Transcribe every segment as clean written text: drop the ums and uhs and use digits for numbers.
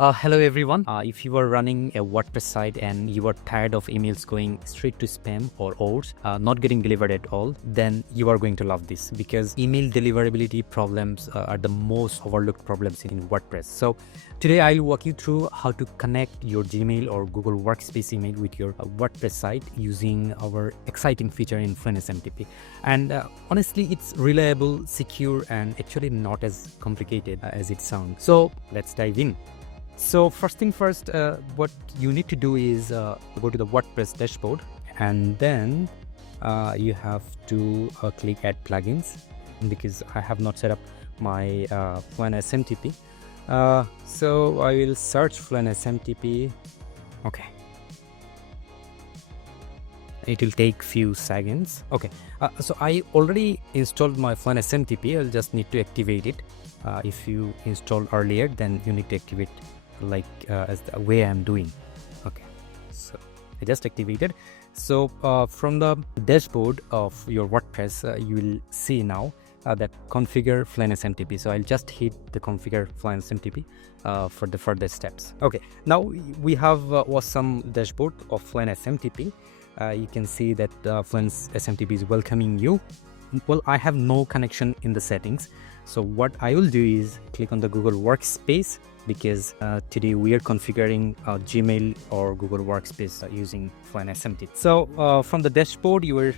Hello everyone. If you are running a WordPress site and you are tired of emails going straight to spam or OAuth, not getting delivered at all, then you are going to love this because email deliverability problems are the most overlooked problems in WordPress. So today I'll walk you through how to connect your Gmail or Google Workspace email with your WordPress site using our exciting feature in FluentSMTP. And honestly, it's reliable, secure, and actually not as complicated as it sounds. So let's dive in. So first thing first, what you need to do is go to the WordPress dashboard, and then you have to click add plugins, because I have not set up my FluentSMTP. So I will search FluentSMTP. Okay. It will take few seconds. Okay. So I already installed my FluentSMTP. I'll just need to activate it. If you installed earlier, then you need to activate as the way I'm doing. Okay, so I just activated. So from the dashboard of your WordPress, you will see now that configure FluentSMTP. So I'll just hit the configure FluentSMTP for the further steps. Okay, now we have awesome dashboard of FluentSMTP. You can see that FluentSMTP is welcoming you. Well, I have no connection in the settings. So what I will do is click on the Google Workspace, because today we are configuring Gmail or Google Workspace using FluentSMTP. So from the dashboard, you were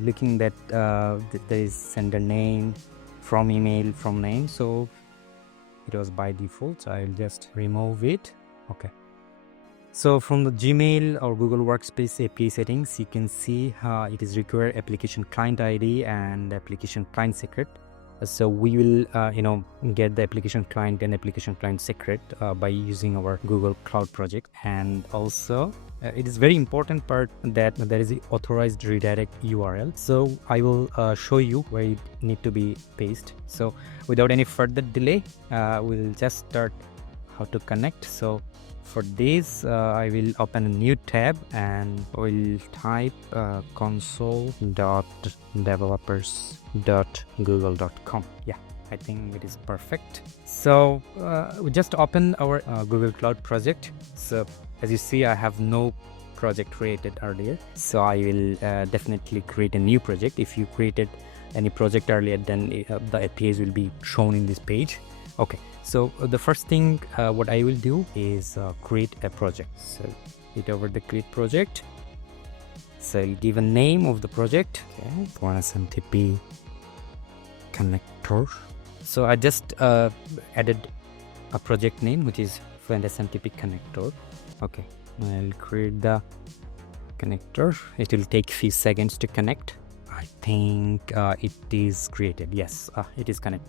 looking that there is sender name, from email, from name. So it was by default. So I'll just remove it. Okay. So from the Gmail or Google Workspace API settings, you can see it is require application client ID and application client secret. So we will, get the application client and application client secret by using our Google Cloud project. And also, it is very important part that there is the authorized redirect URL. So I will show you where it need to be pasted. So without any further delay, we'll just start how to connect. So for this, I will open a new tab and will type console.developers.google.com. Yeah, I think it is perfect. So we just open our Google Cloud project. So as you see, I have no project created earlier. So I will definitely create a new project. If you created any project earlier, then the APIs will be shown in this page. Okay, so the first thing what I will do is create a project. So hit over the create project. So I'll give a name of the project. Okay, FluentSMTP connector. So I just added a project name, which is FluentSMTP connector. Okay, I'll create the connector. It will take few seconds to connect. I think it is created. Yes, it is created.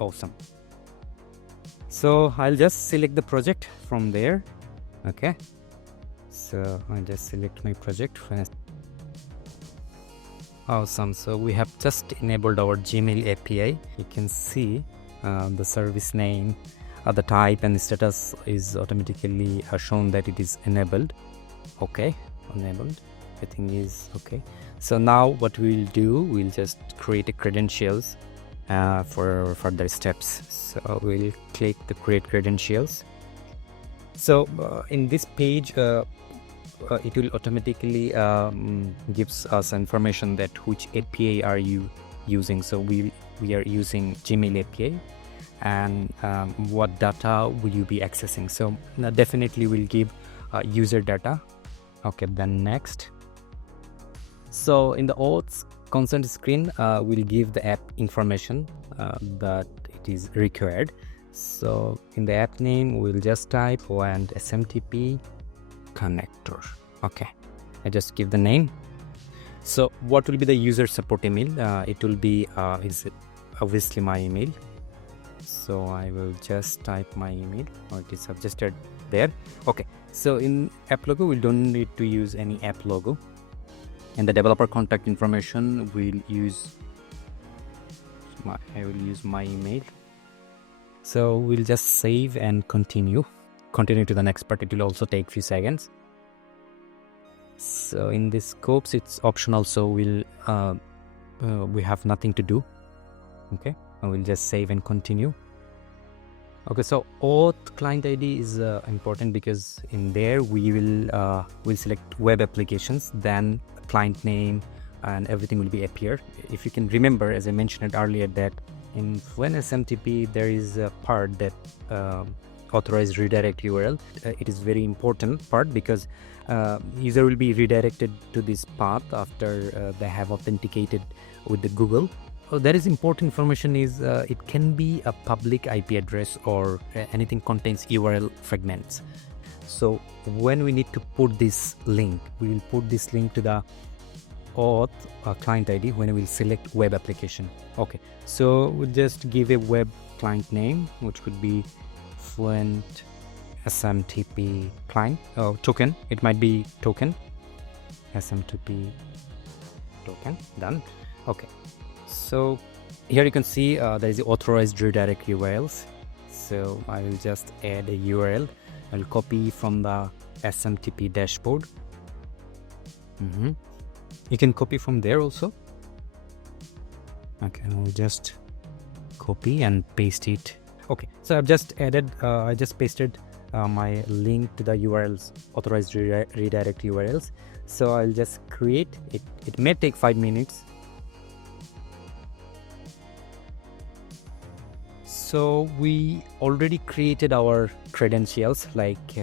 Awesome. So I'll just select the project from there. Okay, so I just select my project. Awesome. So we have just enabled our Gmail API. You can see the service name, the type, and the status is automatically shown that it is enabled. Okay, enabled, I think is okay. So now what we'll do, we'll just create a credentials for further steps. So we'll click the create credentials. So in this page, it will automatically gives us information that which API are you using. So we are using Gmail API, and what data will you be accessing. So definitely we'll give user data. Okay, then next. So in the OAuth consent screen, we'll give the app information that it is required. So in the app name, we'll just type FluentSMTP connector. Okay, I just give the name. So what will be the user support email? It will be is obviously my email. So I will just type my email, or it is suggested there. Okay, so in app logo, we don't need to use any app logo. And the developer contact information, I will use my email. So we'll just save and continue to the next part. It will also take few seconds. So in this scopes, it's optional, so we have nothing to do. Okay, I will just save and continue. Okay, so auth client ID is important because in there we'll select web applications, then client name and everything will be appear. If you can remember, as I mentioned earlier, that in FluentSMTP there is a part that authorized redirect URL. It is very important part because user will be redirected to this path after they have authenticated with the Google. That is important information is it can be a public IP address or anything contains URL fragments. So when we need to put this link, we will put this link to the auth client ID when we will select web application. Okay, so we'll just give a web client name, which could be Fluent SMTP client token. It might be token SMTP token. Done. Okay. So here you can see there is authorized redirect URLs. So I will just add a URL. I'll copy from the SMTP dashboard. You can copy from there also. Okay, I'll just copy and paste it. Okay, so I've just added, I just pasted my link to the URLs, authorized redirect URLs. So I'll just create it. It may take 5 minutes. So we already created our credentials, like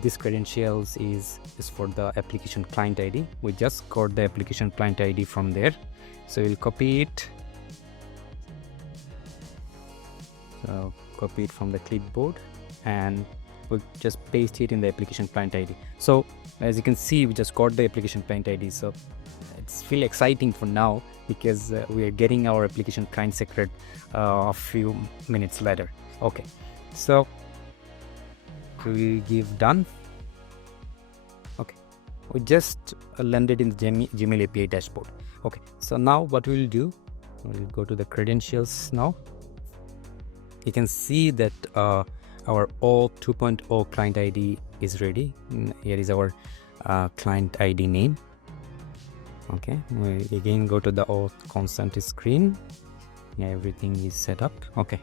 this credentials is for the application client ID. We just got the application client ID from there. So we'll copy it. So copy it from the clipboard and we'll just paste it in the application client ID. So as you can see, we just got the application client ID. So it's really exciting for now because we are getting our application client secret a few minutes later. Okay, so we give done. Okay, we just landed in the Gmail API dashboard. Okay, so now what we'll do, we'll go to the credentials now. You can see that our OAuth 2.0 client ID is ready. Here is our client ID name. Okay, we again go to the auth consent screen. Yeah, everything is set up. Okay,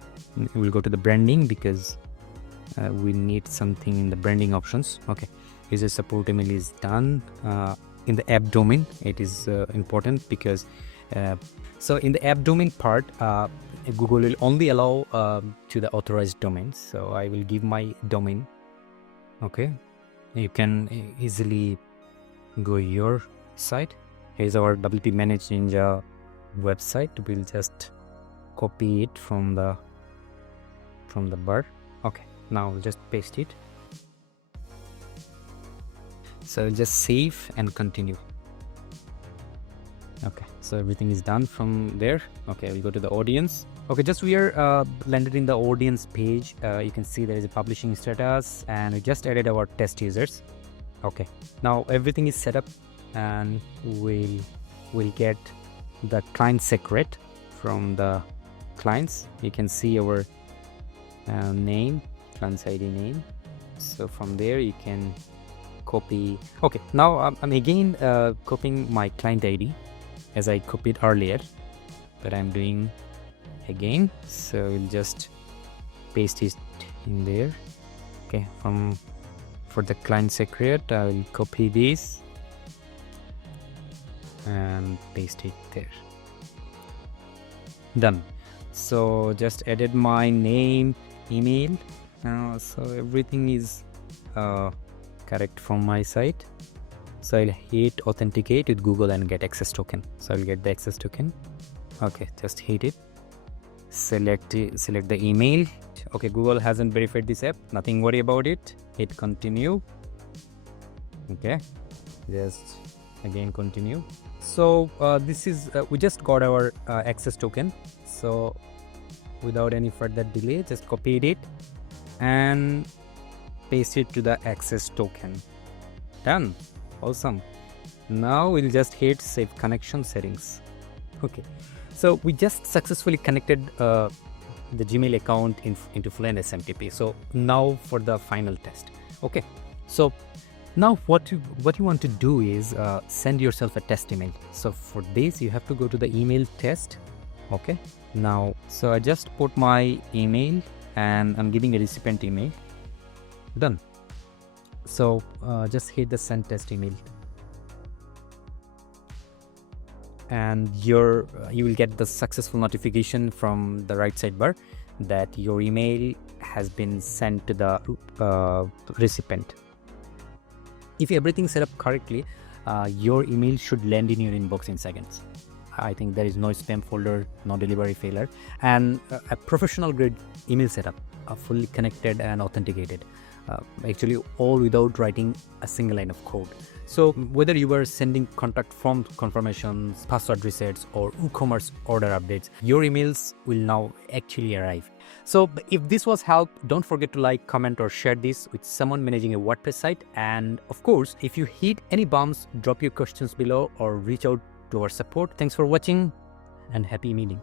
we'll go to the branding because we need something in the branding options. Okay, user support email is done. In the app domain, it is important because so in the app domain part, Google will only allow to the authorized domains. So I will give my domain. Okay, you can easily go your site. Here's our WPManageNinja website. We'll just copy it from the bar. Okay, now we'll just paste it. So just save and continue. Okay, so everything is done from there. Okay, we'll go to the audience. Okay, just we are landed in the audience page. You can see there is a publishing status and we just added our test users. Okay, now everything is set up and we'll get the client secret from the clients. You can see our name, client's ID name. So from there you can copy. Okay, now I'm again copying my client ID as I copied earlier, but I'm doing again. So we'll just paste it in there. Okay, for the client secret I will copy this and paste it there. Done. So just added my name, email. So everything is correct from my side. So I'll hit authenticate with Google and get access token. So I'll get the access token. Okay, just hit it. Select the email. Okay, Google hasn't verified this app. Nothing worry about it. Hit continue. Okay, just again continue. So this is we just got our access token. So without any further delay, just copied it and paste it to the access token. Done. Awesome. Now we'll just hit save connection settings. Okay, so we just successfully connected the Gmail account into FluentSMTP. So now for the final test. Okay, so now what you want to do is send yourself a test email. So for this you have to go to the email test. Okay, now so I just put my email and I'm giving a recipient email. Done. So just hit the send test email, and you will get the successful notification from the right sidebar that your email has been sent to the recipient. If everything's set up correctly, your email should land in your inbox in seconds. I think there is no spam folder, no delivery failure, and a professional grade email setup, fully connected and authenticated. Actually, all without writing a single line of code. So whether you are sending contact form confirmations, password resets, or WooCommerce order updates, your emails will now actually arrive. So if this was help, don't forget to like, comment, or share this with someone managing a WordPress site. And of course, if you hit any bumps, drop your questions below or reach out to our support. Thanks for watching and happy meeting.